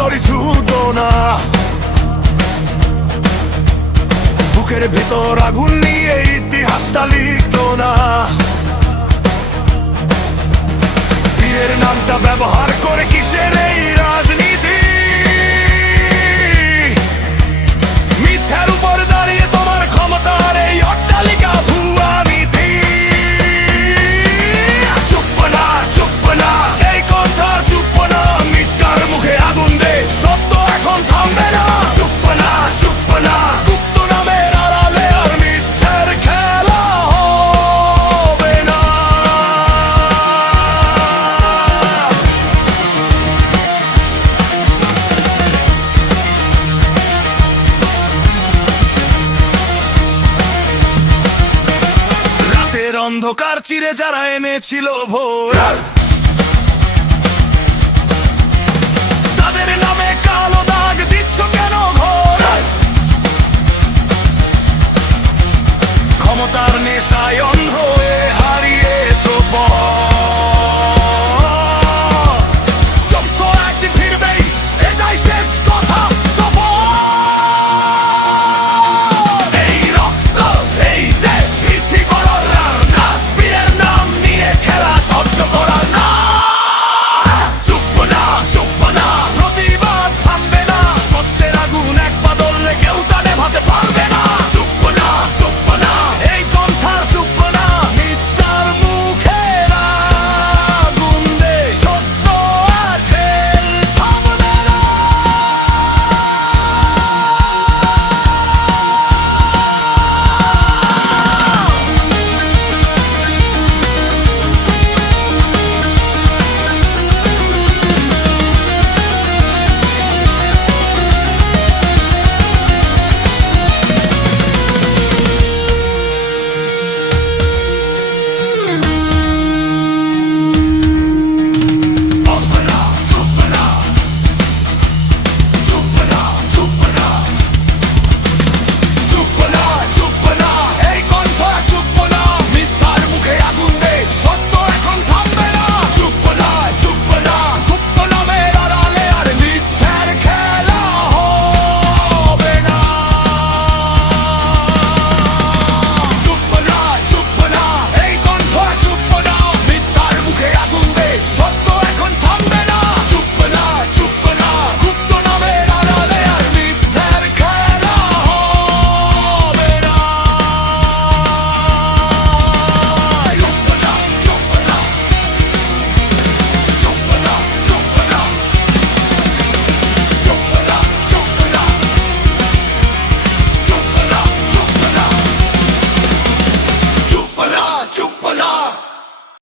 দড়ি ছুতো না, বুকের ভেতর আগুন নিয়ে ইতিহাসটা লিখতো না। বীরের নামটা ব্যবহার করে কিসের এই রাজনীতি? মিথ্যার উপর দাঁড়িয়ে তোমার ক্ষমতার এই অট্টালিকা ভুয়া মিথি। চুপ না, চুপ না, এই কথা চুপ না, মিথ্যার মুখে আগুন দে, সত্য এখন থামবে না। চুপ না, চুপ না, গুপ্ত নামের আড়ালে আর মিথ্যার খেলা হবে না। রাতের অন্ধকার চিরে যারা এনেছিল ভোর,